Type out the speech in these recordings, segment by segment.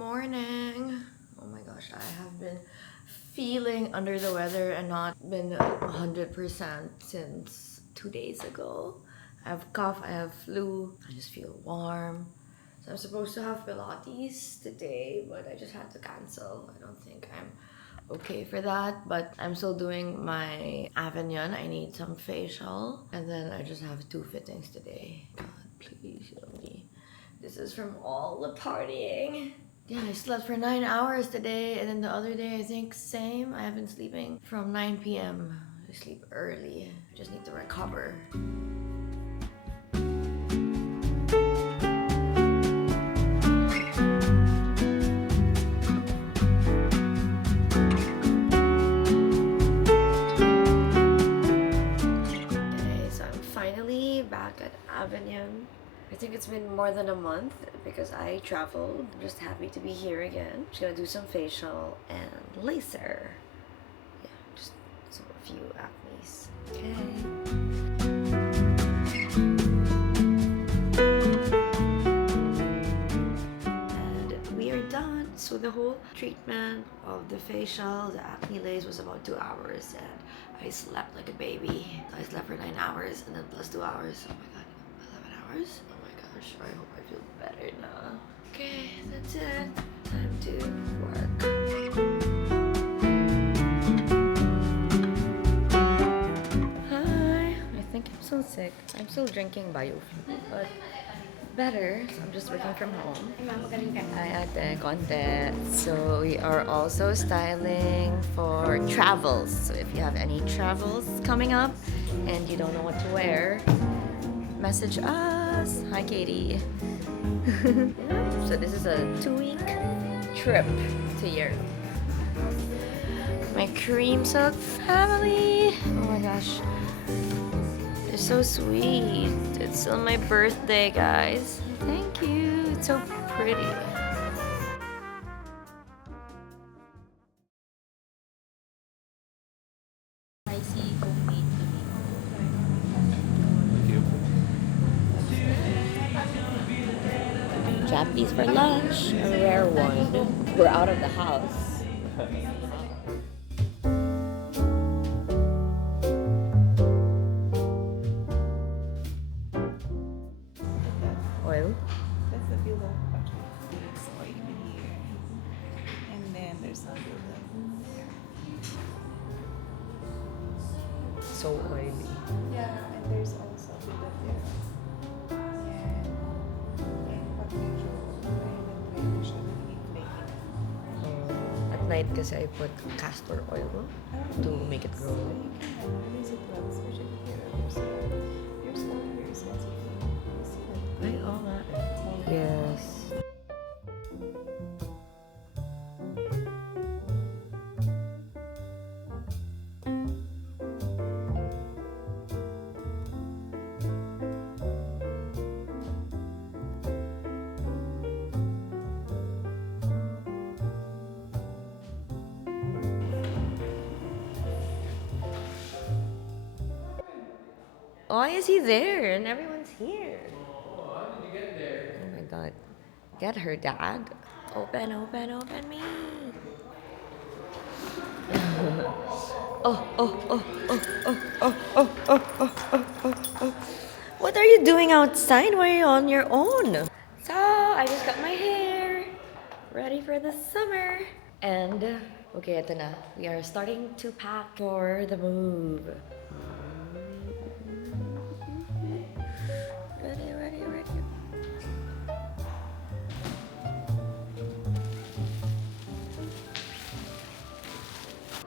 morning. Oh my gosh, I have been feeling under the weather and not been 100% since 2 days ago. I have cough, I have flu, I just feel warm. So I'm supposed to have Pilates today, but I just had to cancel. I don't think I'm okay for that, but I'm still doing my Avignon. I need some facial, and then I just have 2 fittings today. God, please heal me. This is from all the partying. Yeah, I slept for 9 hours today, and then the other day I think same. I have been sleeping from 9 p.m. I sleep early. I just need to recover. Okay, so I'm finally back at Avignon. I think it's been more than a month because I traveled. I'm just happy to be here again. Just gonna do some facial and laser. Yeah, just a few acnes. And we are done. So the whole treatment of the facial, the acne lace was about 2 hours, and I slept like a baby. I slept for 9 hours and then plus 2 hours. Oh my god, 11 hours? Oh my gosh, I hope I feel better now. Okay, that's it. Time to work. Hi, I think I'm so sick. I'm still drinking biofilm, but better. So I'm just working from home. Hi ate, konti. So we are also styling for travels. So if you have any travels coming up and you don't know what to wear, message us. Hi Katie. Yeah. So this is a 2-week trip to Europe. My cream silk family. Oh my gosh. They're so sweet. It's on my birthday, guys. Thank you. It's so pretty. Spicy homemade Japanese for lunch. A rare one. We're out of the house. Oil. That's the build-up. It's oily here. And then there's some build-up there. So oily. Yeah, and there's also build-up there. Yan. And pag medyo mainit siya, nagiging flaky na. At night kasi I put castor oil to make it grow. So you can use it well, especially if you're your skin very sensitive. You see that? Ay, oo nga. Yes. Why is he there and everyone's here? Oh, how did you get there? Oh my god. Get her, Dad. Open, open, open me. Oh, oh, oh, oh, oh, oh, oh, oh, oh, oh, oh, oh. What are you doing outside? Why are you on your own? So, I just got my hair ready for the summer. And, okay, ito na. We are starting to pack for the move. Ready, ready, ready.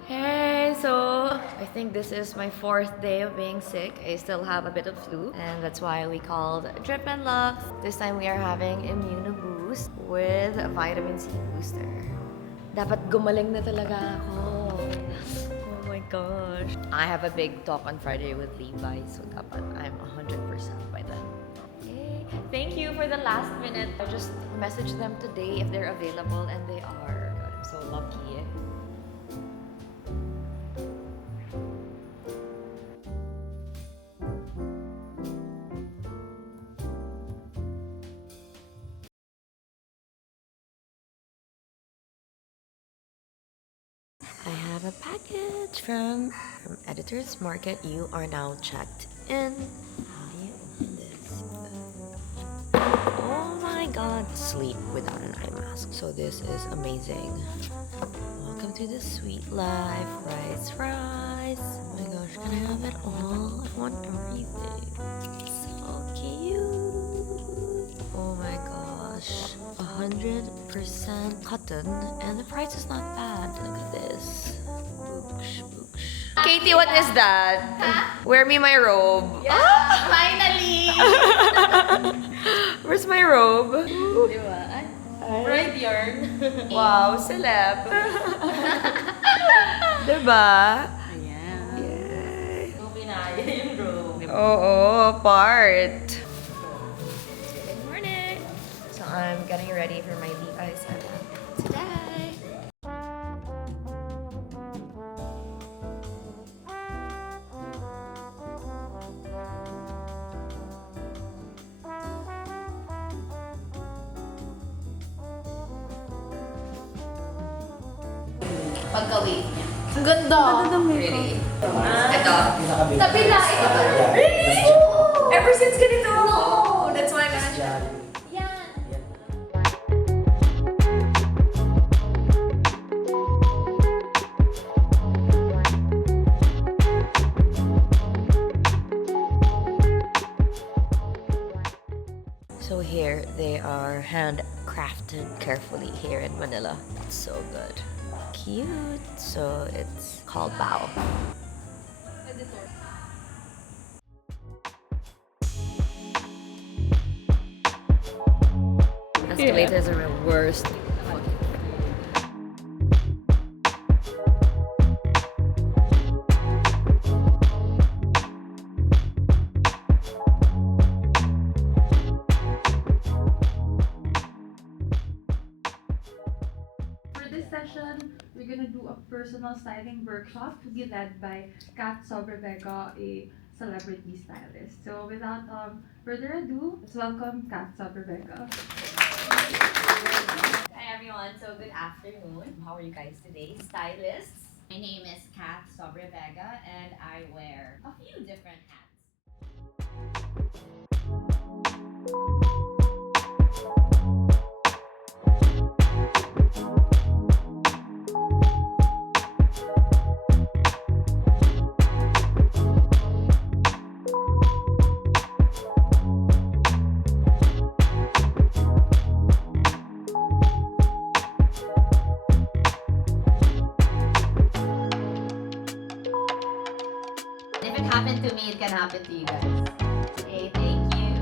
Hey, so I think this is my 4th day of being sick. I still have a bit of flu, and that's why we called Drip and Lux. This time we are having Immune Boost with a vitamin C booster. Dapat gumaling na talaga ako. Oh my gosh. I have a big talk on Friday with Levi, so dapat I'm 100% by then. Okay. Thank you for the last minute. I just messaged them today if they're available, and they are. God, I'm so lucky. I have a package from Editor's Market. You are now checked in. How do you open this? Oh my god. Sleep without an eye mask. So this is amazing. Welcome to the sweet life. Rice. Oh my gosh, can I have it all? I want everything. So cute. Oh my gosh. 100% cotton, and the price is not bad. Look at this. Boosh. Katie, what is that? Wear me my robe. Yeah, finally! Where's my robe? Diba? Bright yarn. Wow, celeb. Diba? Ayan. Yay. So, kinaya yung robe. Oo, part. Good morning. So I'm getting ready for my Levi setup today. Pagka-wave niya. Ang ganda. Really? Ito. Sabi na, ito ba? Really? Ever since ganito. No. That's why I mentioned. Yan. So here they are handcrafted carefully here in Manila. It's so good. Cute. So it's called Bao. Escalators are my worst. For this session, we're gonna do a personal styling workshop to be led by Cath Sobrevega, a celebrity stylist. So without further ado, let's welcome Cath Sobrevega. Hi everyone, so good afternoon. How are you guys today? Stylists. My name is Cath Sobrevega and I wear a few different hats. If it happened to me, it can happen to you guys. Okay, thank you.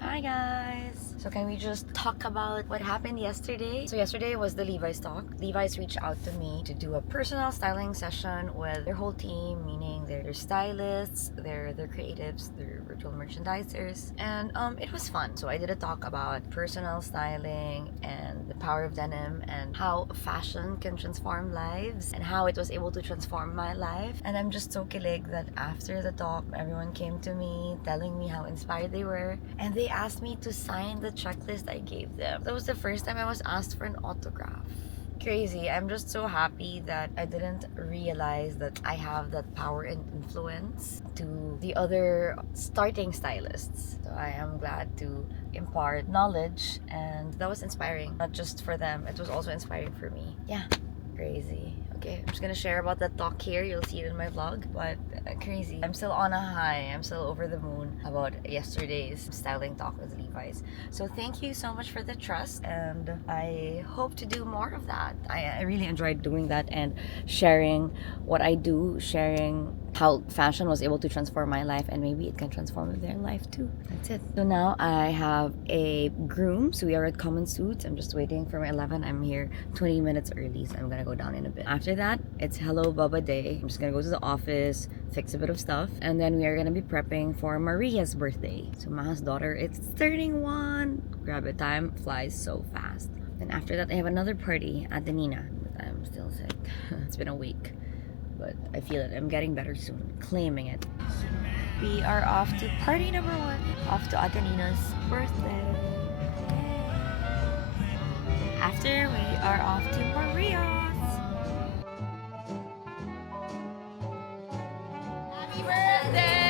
Hi guys! So can we just talk about what happened yesterday? So yesterday was the Levi's talk. Levi's reached out to me to do a personal styling session with their whole team, meaning their stylists, their creatives, their virtual merchandisers. And it was fun. So I did a talk about personal styling and the power of denim and how fashion can transform lives and how it was able to transform my life. And I'm just so kilig that after the talk, everyone came to me telling me how inspired they were. And they asked me to sign the checklist I gave them. That was the first time I was asked for an autograph. Crazy. I'm just so happy that I didn't realize that I have that power and influence to the other starting stylists. So I am glad to impart knowledge, and that was inspiring. Not just for them, it was also inspiring for me. Yeah, crazy. Okay, I'm just gonna share about that talk here. You'll see it in my vlog, but crazy. I'm still on a high. I'm still over the moon about yesterday's styling talk with Levi's. So thank you so much for the trust, and I hope to do more of that. I really enjoyed doing that and sharing what I do, sharing how fashion was able to transform my life, and maybe it can transform their life too. That's it. So now I have a groom. So we are at Common Suits. I'm just waiting for my 11. I'm here 20 minutes early, so I'm gonna go down in a bit. After that, it's Hello Bubba Day. I'm just gonna go to the office, fix a bit of stuff, and then we are gonna be prepping for Maria's birthday. So Maha's daughter is turning 1. Grab it, time flies so fast. Then after that, I have another party at the Nina. But I'm still sick. It's been a week. But I feel it. I'm getting better soon. Claiming it. We are off to party number 1. Off to Atenina's birthday. After, we are off to Maria's. Happy birthday!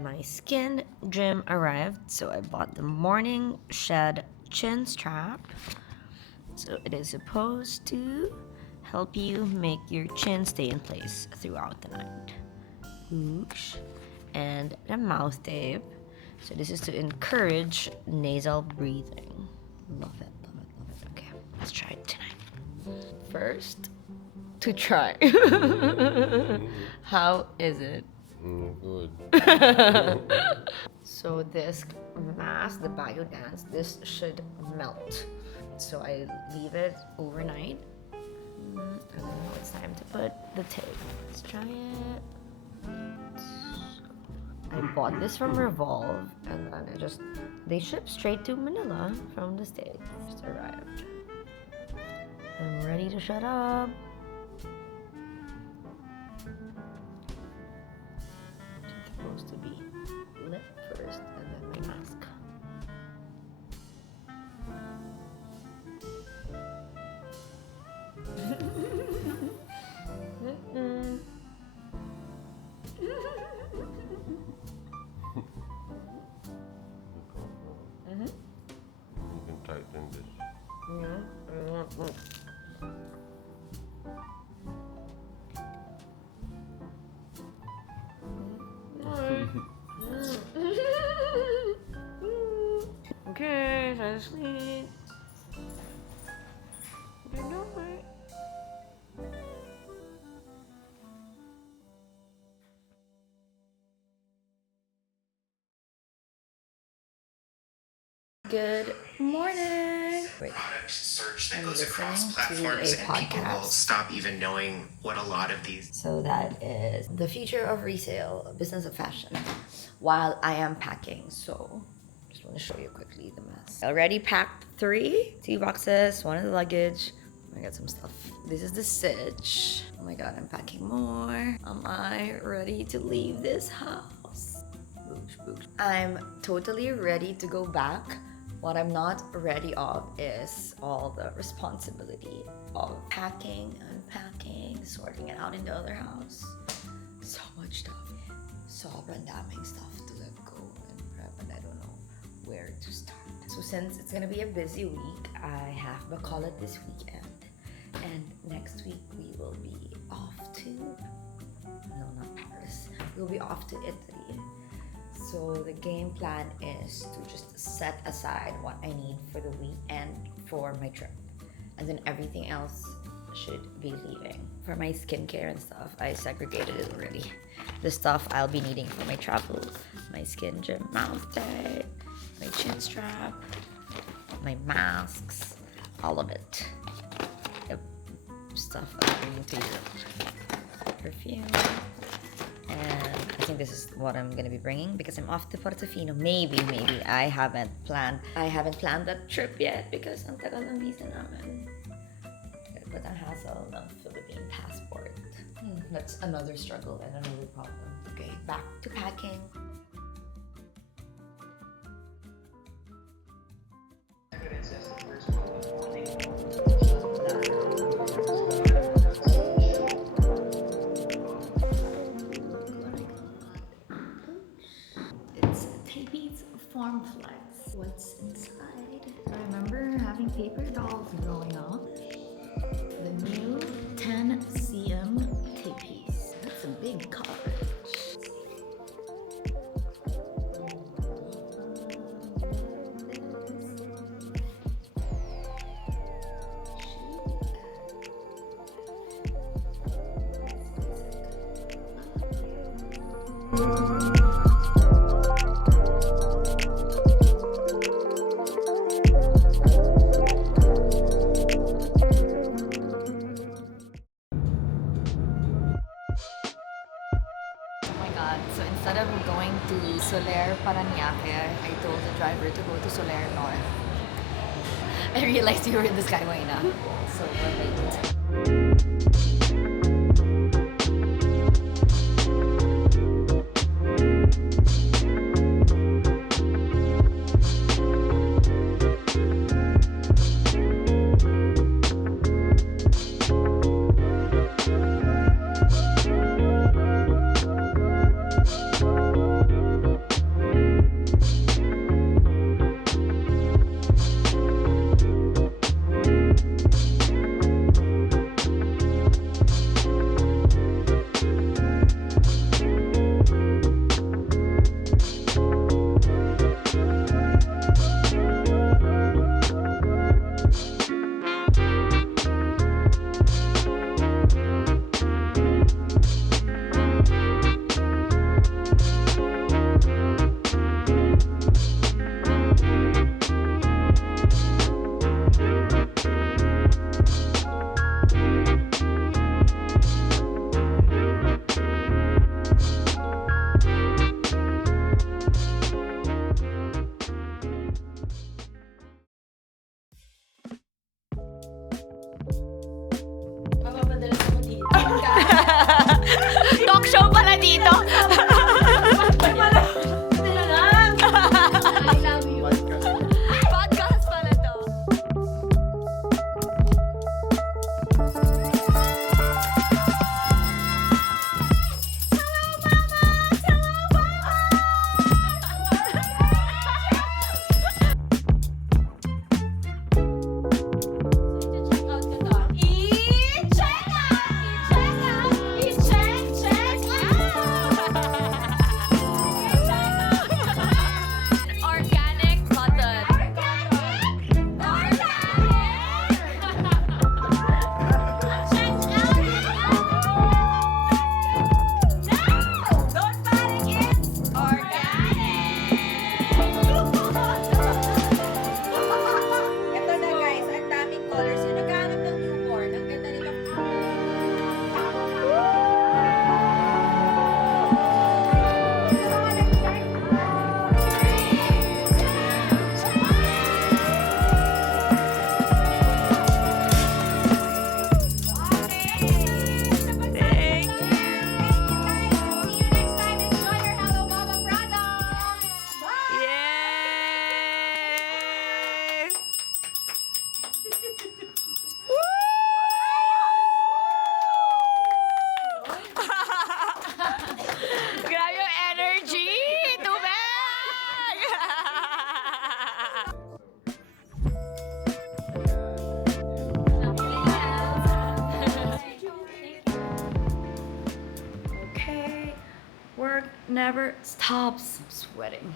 My skin gym arrived, so I bought the morning shed chin strap. So it is supposed to help you make your chin stay in place throughout the night. Oosh. And the mouth tape. So this is to encourage nasal breathing. Love it, love it, love it. Okay, let's try it tonight. First, to try. How is it? Good. So this mask, the Bio Dance, this should melt. So I leave it overnight. And then now it's time to put the tape. Let's try it. I bought this from Revolve, and then they ship straight to Manila from the States. Just arrived. I'm ready to shut up. It's supposed to be lip first, and then my mask. You can tighten this. Okay, try to sleep. Good night. Good morning. Wait, Product search that I'm goes across listening to platforms, a and people will podcast. stop even knowing what a lot of these. So that is the future of resale, business of fashion, while I am packing. So just want to show you quickly the mess. I already packed 3 tea boxes, 1 in the luggage. I got some stuff. This is the sitch. Oh my god, I'm packing more. Am I ready to leave this house? Boosh, boosh. I'm totally ready to go back. What I'm not ready of is all the responsibility of packing, unpacking, sorting it out in the other house. So much stuff. Sobrang daming stuff to let go and prep, and I don't know where to start. So since it's gonna be a busy week, I have Bacolod this weekend. And next week we will be off to, no, not Paris. We'll be off to Italy. So the game plan is to just set aside what I need for the week and for my trip. And then everything else should be leaving. For my skincare and stuff, I segregated it already. The stuff I'll be needing for my travel, my skin gym mouth tape, my chin strap, my masks, all of it. Yep. Stuff I'm bringing to Europe. Perfume. And I think this is what I'm gonna be bringing because I'm off to Portofino. Maybe I haven't planned that trip yet because ang tagal ng visa namin. But ang hassle ng Philippine passport. That's another struggle and another problem. Okay, back to packing. It's Tapey's Form Flex. What's inside? I remember having paper dolls growing up. The new 10 cm Tapey's. That's a big coverage. going to Soler, Parañaque. I told the driver to go to Soler North. I realized you were in the Skyway na. So we're late. Talk show pala dito. Podcast pala to. Organic cotton. Don't panic, it's Ito na guys, ang daming colors. Yung naghahanap ng newborn, ang ganda nila. Thank you. See you next time. Enjoy your Hello Bubba products. Bye! Yay! Grabe yung energy! Tubig! Okay, work never stops. I'm sweating.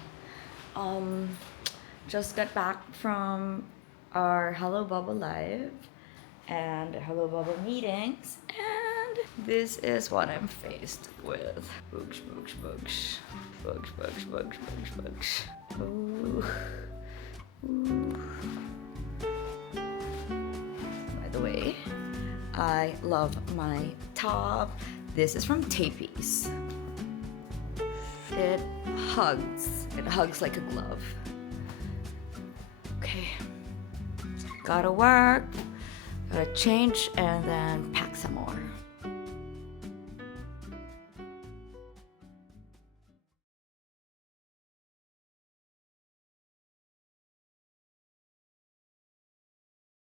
Just got back from our Hello Bubba Live and Hello Bubba meetings, and this is what I'm faced with. Books, books, books, books, books, books, books, books. Ooh. Ooh. By the way, I love my top. This is from Tapies. It hugs like a glove. Okay, gotta work, gotta change, and then pack some more.